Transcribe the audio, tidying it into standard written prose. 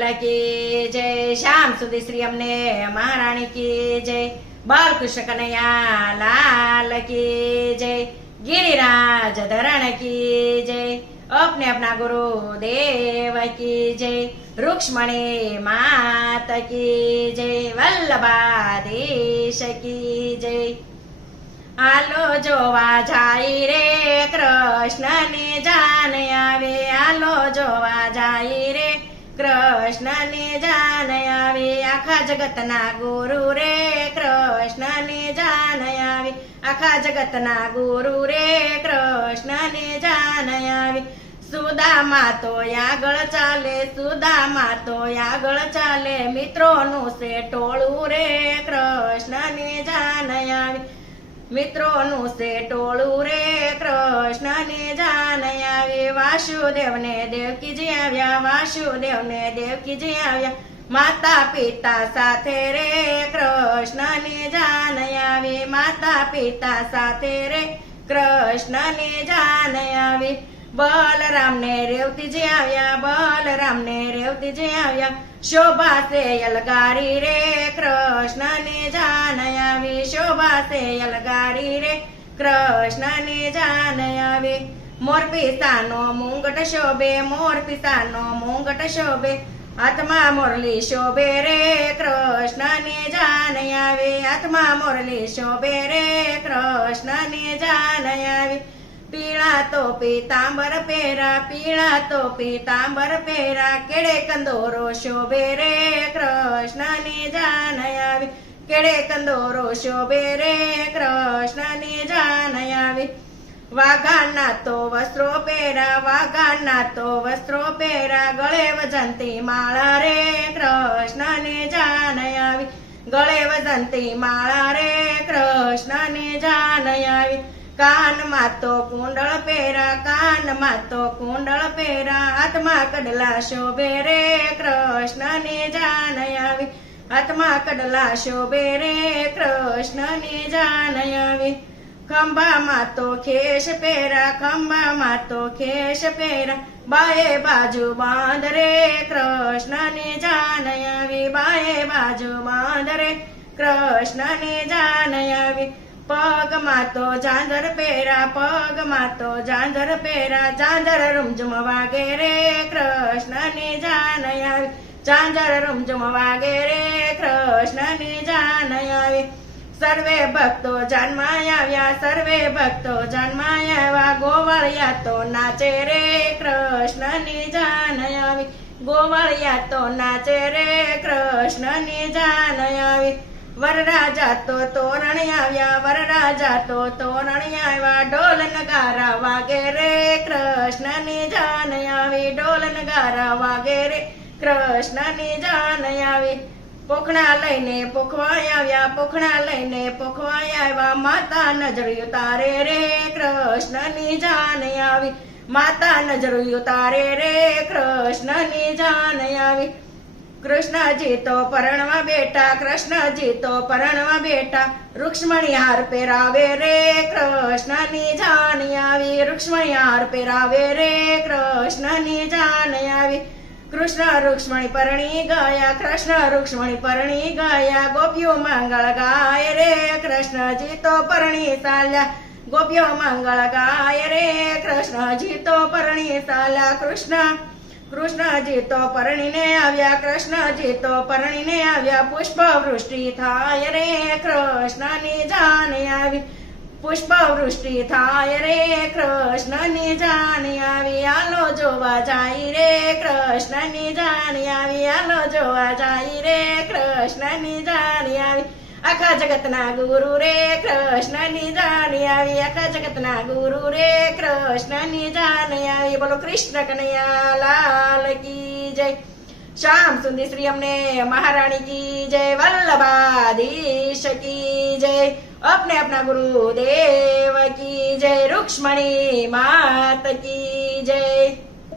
લાલ કી જય। શ્યામ સુધી શ્રી અમને મહારાણી કી જય। બાલકૃષ્ણ કનૈયા લાલ કી જય। गिरिराज धरण की जय। अपने अपना गुरु देव की जय। रुक्ष्मणी मात की जय। वल्लभाधीश की जय। आलो जोवा जाई रे कृष्ण ने जान आवे। आलो जोवा जाई रे कृष्ण ने जान आवे। आखा जगतना गुरु रे कृष्ण ने जान आवे। आखा जगतना गुरु रे कृष्ण ने जान आवे। सुदामा तो यागळ चाले। सुदामा तो यागळ चाले। मित्रोनु से टोळू रे कृष्ण ने जान आवे। मित्रोनु से टोळू रे कृष्ण ने जान आवे। वासुदेव ने देवकी जी आव्या। वासुदेव ने देवकी जी आव्या। माता पिता साथे रे कृष्ण ने जान आवे। माता पिता साथे रे कृष्ण ने जान आवे। बलराम ने रेवती जी आव्या। बलराम ने रेवती जी आव्या। शोभा से यलगारी रे कृष्ण ने जान आवे। शोभा से यलगारी रे कृष्ण ने जान आवे। मोर पिसानो मुंगट शोभे। मोर पिसानो मुंगट शोभे। आत्मा मुरली शोभे रे कृष्ण ने जान आवे। आत्मा मुरली शोभे रे कृष्ण ने जान आवे। पीळा तो पीतांबर पेरा। पीळा तो पीतांबर पेरा। केड़े कंदोरो शोभे रे कृष्ण ने जान आवे। केड़े कंदोरो शोभे रे कृष्ण ने जान आवे। वाघाना तो वस्त्रो पेरा। वाघाना तो वस्त्रो पेरा। गळे वजंती माळा रे कृष्ण ने जान आवे। गळे वजंती माळा रे कृष्ण ने जान आवे। कान मातो कुंडल पेरा। कान मातो कुंडल पेरा। आत्मा कडला शोभे रे कृष्ण ने जान आवे। आत्मा कडला शोभे रे कृष्ण ने जान आवे। खंबा मातो खेश पेरा। खंबा मातो खेश पेरा। बाये बाजू बांध रे कृष्ण ने जान आवे। बाये बाजू बांध रे कृष्ण ने जान आवे। पग मातो झांझर पेरा। पग मातो झांझर पेरा। झांझर रुमझुम वागे रे कृष्ण ने जान आवे। झांझर रुमझुम वागे रे कृष्ण ने जान आवे। सर्वे भक्तो जन्माया आव्या। सर्वे भक्तो जन्माया आव्या। गोवाळिया तो नाचे रे कृष्ण ने जान आवे। गोवाळिया तो नाचे रे कृष्ण ने जान आवे। वरराजा तो तोरण आव्या। वरराजा तो तोरण आव्या। ढोल नगारा वागे रे कृष्ण ने जान आवे। ढोल नगारा वागे रे कृष्ण ने जान आवे। पोखणा लईने पोखवाय आव्या। पोखणा लईने पोखवाय आव्या। माता नजर उतारे रे कृष्ण ने जान आवे। माता नजर उतारे रे कृष्ण ने जान आवे। कृष्ण जी तो परણવા બેઠા। कृष्ण जी तो परણવા બેઠા। रुक्ष्मणी हार पेरावे रे कृष्ण ने जान आवे। रुक्ष्मणी हार पेरावे रे कृष्ण ने जान आवे। कृष्ण रुक्ष्मणी परणी गया। कृष्ण रुक्ष्मणी परणी गया। गोपियों मंगल गाय रे कृष्ण जी तो परणी साल्या। गोपियों मंगल गाय रे कृष्ण जी तो परणी साल्या। कृष्ण जी तो परणी ने आव्या। कृष्ण जी तो परणी ने आव्या। पुष्प वृष्टि थाय रे कृष्ण ने जान आवे। पुष्प वृष्टि थाय रे कृष्ण ने जान आवे। आलो जोवा जाई रे कृष्ण ने जान आवे। आलो जोवा जाई रे कृष्ण ने जान आवे। आखा जगतना गुरु रे कृष्ण ने जान आवे। आखा जगतना गुरु रे कृष्ण ने जान आवे। बोलो कृष्ण कन्हैया लाल की जय। श्याम सुंदर श्री अमने महारानी की जय। वल्लभाधीश की जय। अपने अपना गुरु देव की जय। रुक्ष्मणी मात की जय।